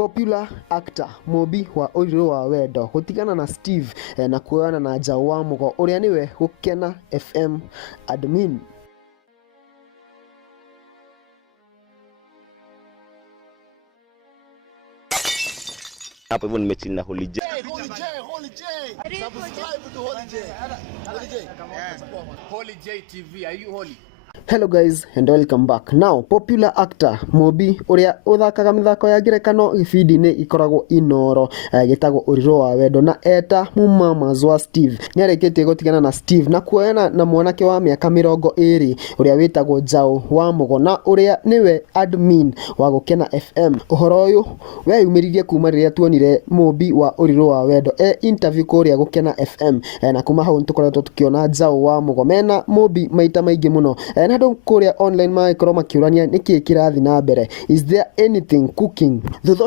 Popular actor Múmbi wa Úrirú wa Wendo gutigana na Steve na kuoyana na Njaũ wa Mũgo uria niwe Gũkena FM admin. Hapo hivyo nimechini na Holy J. Subscribe to Holy J. Holy J TV. Are you holy? Hello guys and welcome back. Now popular actor Múmbi uria uthakaga mithako ya ngerekano gibindi-ini ikoragwo Inoro gitagwo Úrirú wa Wendo na eta mumama wa Steve ni areketie gutigana na Steve na kuoyana na mwanake wa miaka 20 uria witagwo Njaũ wa Mũgo na uria niwe admin wa Gũkena FM. Uhoro uyu weyumiririe kuma riria tuonire Múmbi wa Úrirú wa Wendo interview kuria Gũkena FM na kuma hau tukoretwo tukiona Njaũ wa Mũgo mena Múmbi maita maingi muno na andũ kuria online maikoro makiurania niki kirathi na mbere. Is there anything cooking?